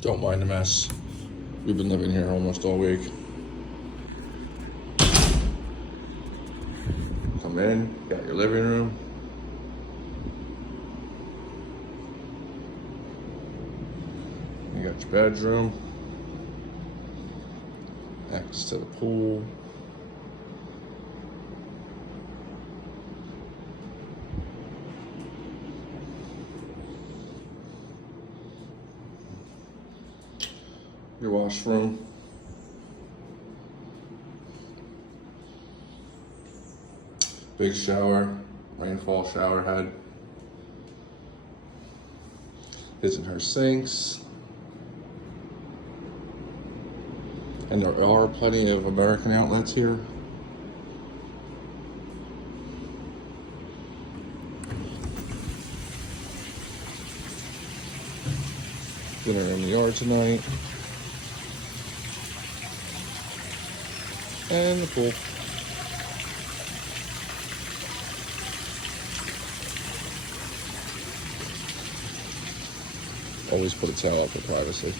Don't mind the mess. We've been living here almost all week. Come in, got your living room. You got your bedroom. Access to the pool. Your washroom. Big shower, rainfall shower head. His and her sinks. And there are plenty of American outlets here. Dinner in the yard tonight. And the pool. Always put a towel out for privacy.